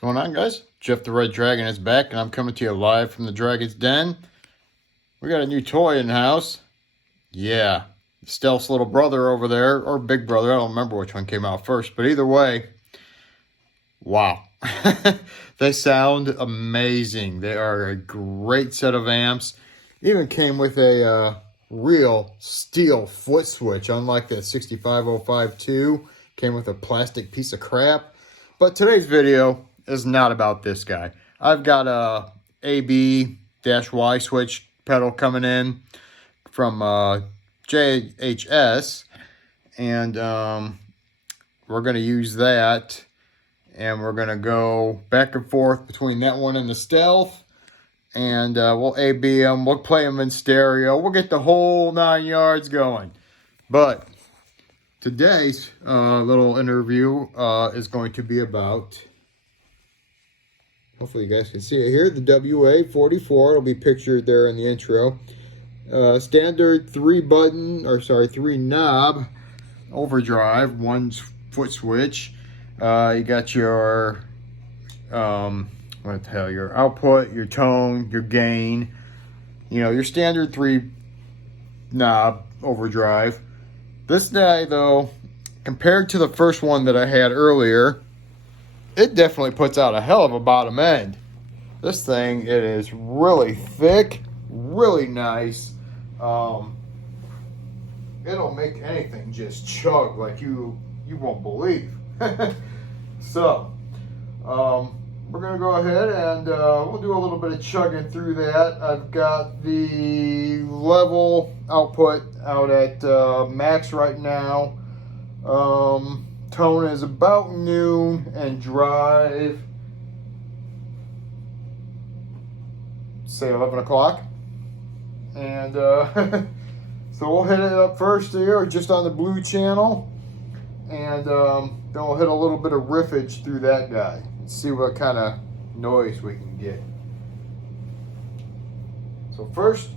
What's going on, guys? Jeff the Red Dragon is back, and I'm coming to you live from the Dragon's Den. We got a new toy in the house. Yeah, Stealth's little brother over there, or big brother. I don't remember which one came out first, but either way, wow. They sound amazing. They are a great set of amps. Even came with a real steel foot switch, unlike the 65052. Came with a plastic piece of crap. But today's video is not about this guy. I've got a AB-Y switch pedal coming in from JHS, and we're going to use that, and we're going to go back and forth between that one and the Stealth, and we'll AB them, we'll play them in stereo, we'll get the whole 9 yards going. But today's little interview is going to be about, hopefully you guys can see it here, the WA44. It'll be pictured there in the intro. Standard 3 knob overdrive, 1 foot switch. You got your, what the hell, your output, your tone, your gain. You know, your standard 3 knob overdrive. This guy, though, compared to the first one that I had earlier, it definitely puts out a hell of a bottom end. This thing, it is really thick, really nice. It'll make anything just chug like you won't believe. So, we're going to go ahead and we'll do a little bit of chugging through that. I've got the level output out at max right now. Tone is about noon, and drive, say 11 o'clock. And so we'll hit it up first here, just on the blue channel. And then we'll hit a little bit of riffage through that guy. Let's see what kind of noise we can get. So first,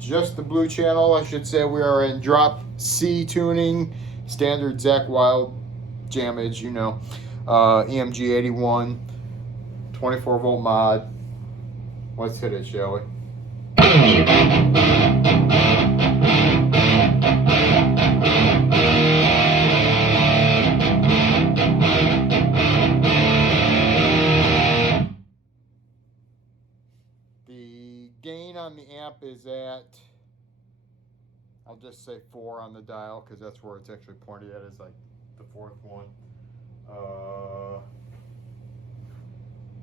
just the blue channel. I should say we are in drop C tuning, standard Zach Wylde jammage, you know, EMG 81, 24 volt mod. Let's hit it, shall we? The gain on the amp is at, I'll just say 4 on the dial, because that's where it's actually pointed at, is like the 4th one.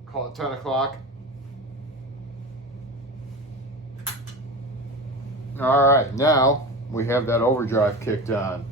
Call it 10 o'clock. All right, now we have that overdrive kicked on.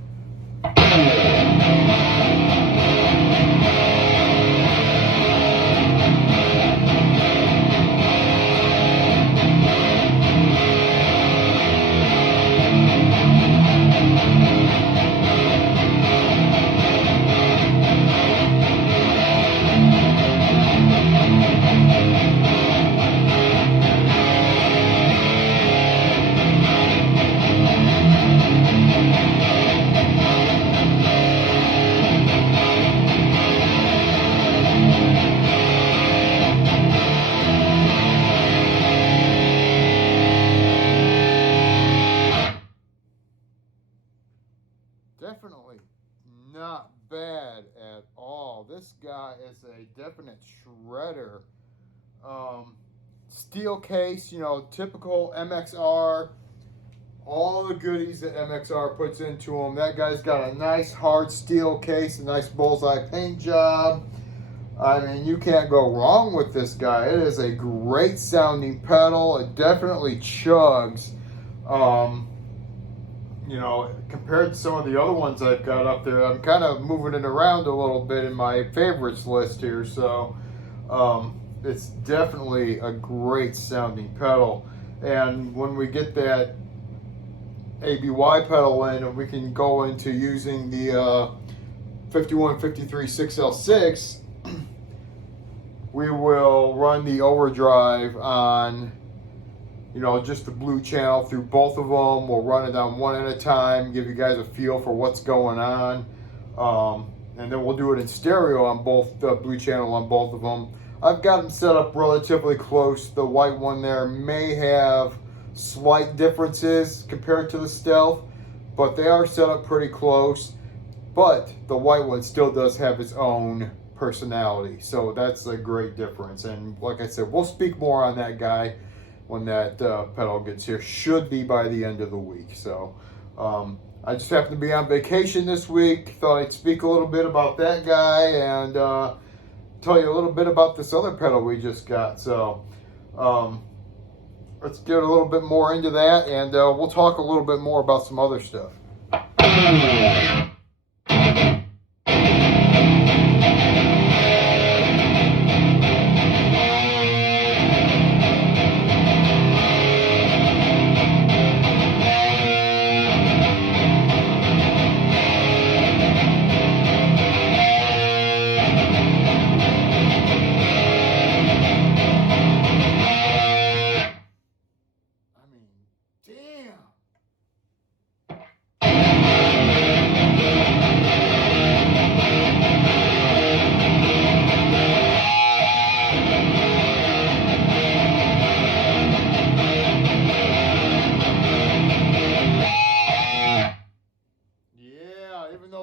Definitely not bad at all. This guy is a definite shredder. Steel case, you know, typical MXR. All the goodies that MXR puts into him. That guy's got a nice hard steel case, a nice bullseye paint job. I mean, you can't go wrong with this guy. It is a great sounding pedal. It definitely chugs. You know, compared to some of the other ones I've got up there, I'm kind of moving it around a little bit in my favorites list here. So it's definitely a great sounding pedal. And when we get that ABY pedal in, and we can go into using the 5153 6L6, we will run the overdrive on, you know, just the blue channel through both of them. We'll run it on one at a time, give you guys a feel for what's going on. and then we'll do it in stereo on both, the blue channel on both of them. I've got them set up relatively close. The white one there may have slight differences compared to the Stealth, but they are set up pretty close. But the white one still does have its own personality, so that's a great difference. And like I said, we'll speak more on that guy when that pedal gets here. Should be by the end of the week. So I just happened to be on vacation this week. Thought I'd speak a little bit about that guy and tell you a little bit about this other pedal we just got. So let's get a little bit more into that, and we'll talk a little bit more about some other stuff.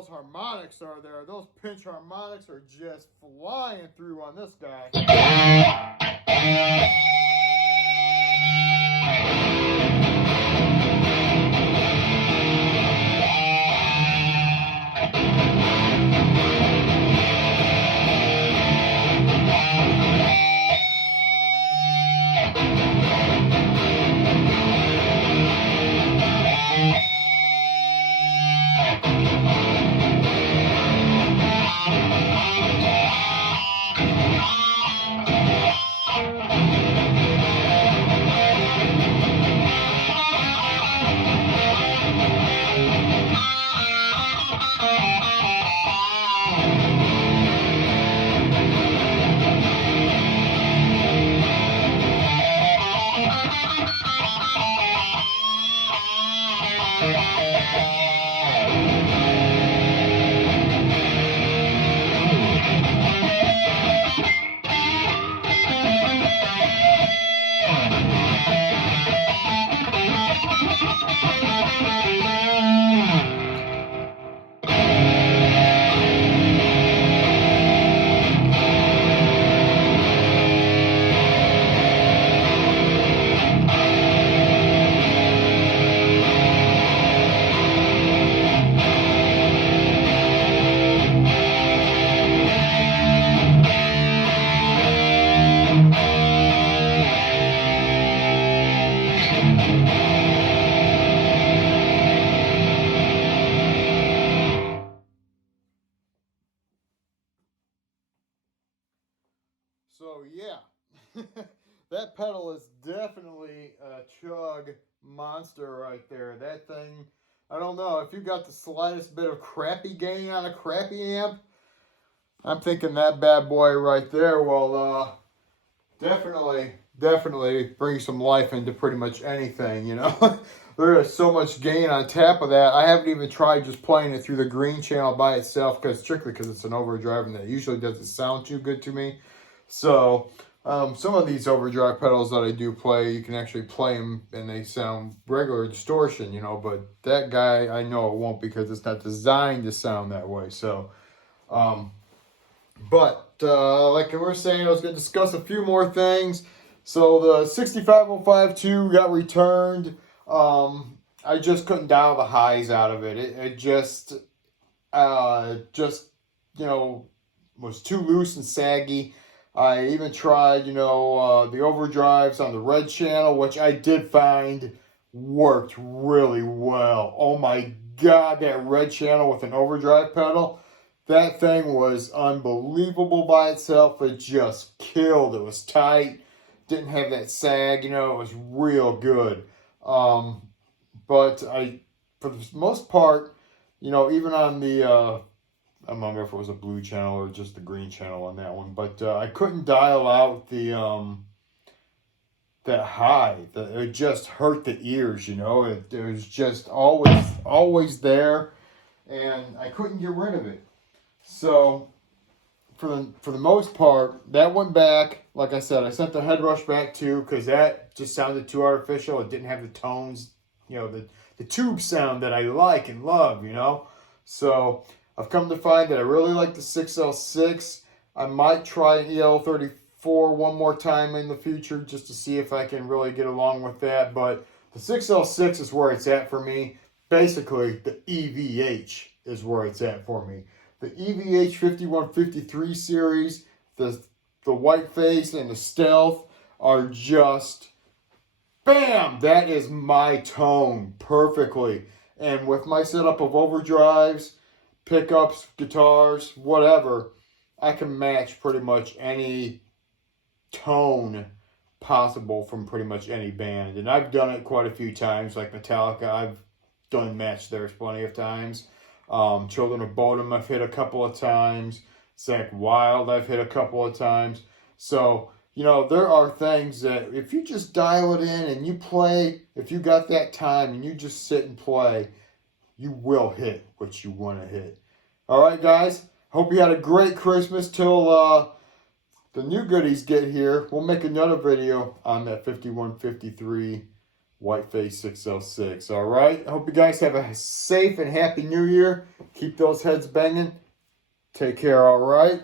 Harmonics are there. Those pinch harmonics are just flying through on this guy. So yeah, that pedal is definitely a chug monster right there. That thing, I don't know, if you got the slightest bit of crappy gain on a crappy amp, I'm thinking that bad boy right there will definitely bring some life into pretty much anything, you know. There is so much gain on top of that. I haven't even tried just playing it through the green channel by itself, strictly because it's an overdrive and that usually doesn't sound too good to me. So some of these overdrive pedals that I do play, you can actually play them and they sound regular distortion, you know, but that guy, I know it won't because it's not designed to sound that way. So, like we were saying, I was going to discuss a few more things. So the 65052 got returned. I just couldn't dial the highs out of it. It just, you know, was too loose and saggy. I even tried, you know, the overdrives on the red channel, which I did find worked really well. Oh my God, that red channel with an overdrive pedal, that thing was unbelievable by itself. It just killed. It was tight, didn't have that sag, you know, it was real good. But for the most part, you know, even on the, I don't remember if it was a blue channel or just the green channel on that one, but I couldn't dial out the that high. It just hurt the ears, you know. It was just always there, and I couldn't get rid of it. So for the most part, that went back. Like I said, I sent the head rush back too because that just sounded too artificial. It didn't have the tones, the tube sound that I like and love, So I've come to find that I really like the 6L6. I might try an EL34 one more time in the future just to see if I can really get along with that. But the 6L6 is where it's at for me. Basically, the EVH is where it's at for me. The EVH 5153 series, the white face and the stealth are just, bam, that is my tone perfectly. And with my setup of overdrives, pickups, guitars, whatever, I can match pretty much any tone possible from pretty much any band. And I've done it quite a few times, like Metallica. I've done match theirs plenty of times. Children of Bodom I've hit a couple of times. Zach Wylde I've hit a couple of times. So, there are things that if you just dial it in and you play, if you got that time and you just sit and play, you will hit what you want to hit. All right, guys. Hope you had a great Christmas till the new goodies get here. We'll make another video on that 5153 Whiteface 6L6. All right. I hope you guys have a safe and happy new year. Keep those heads banging. Take care. All right.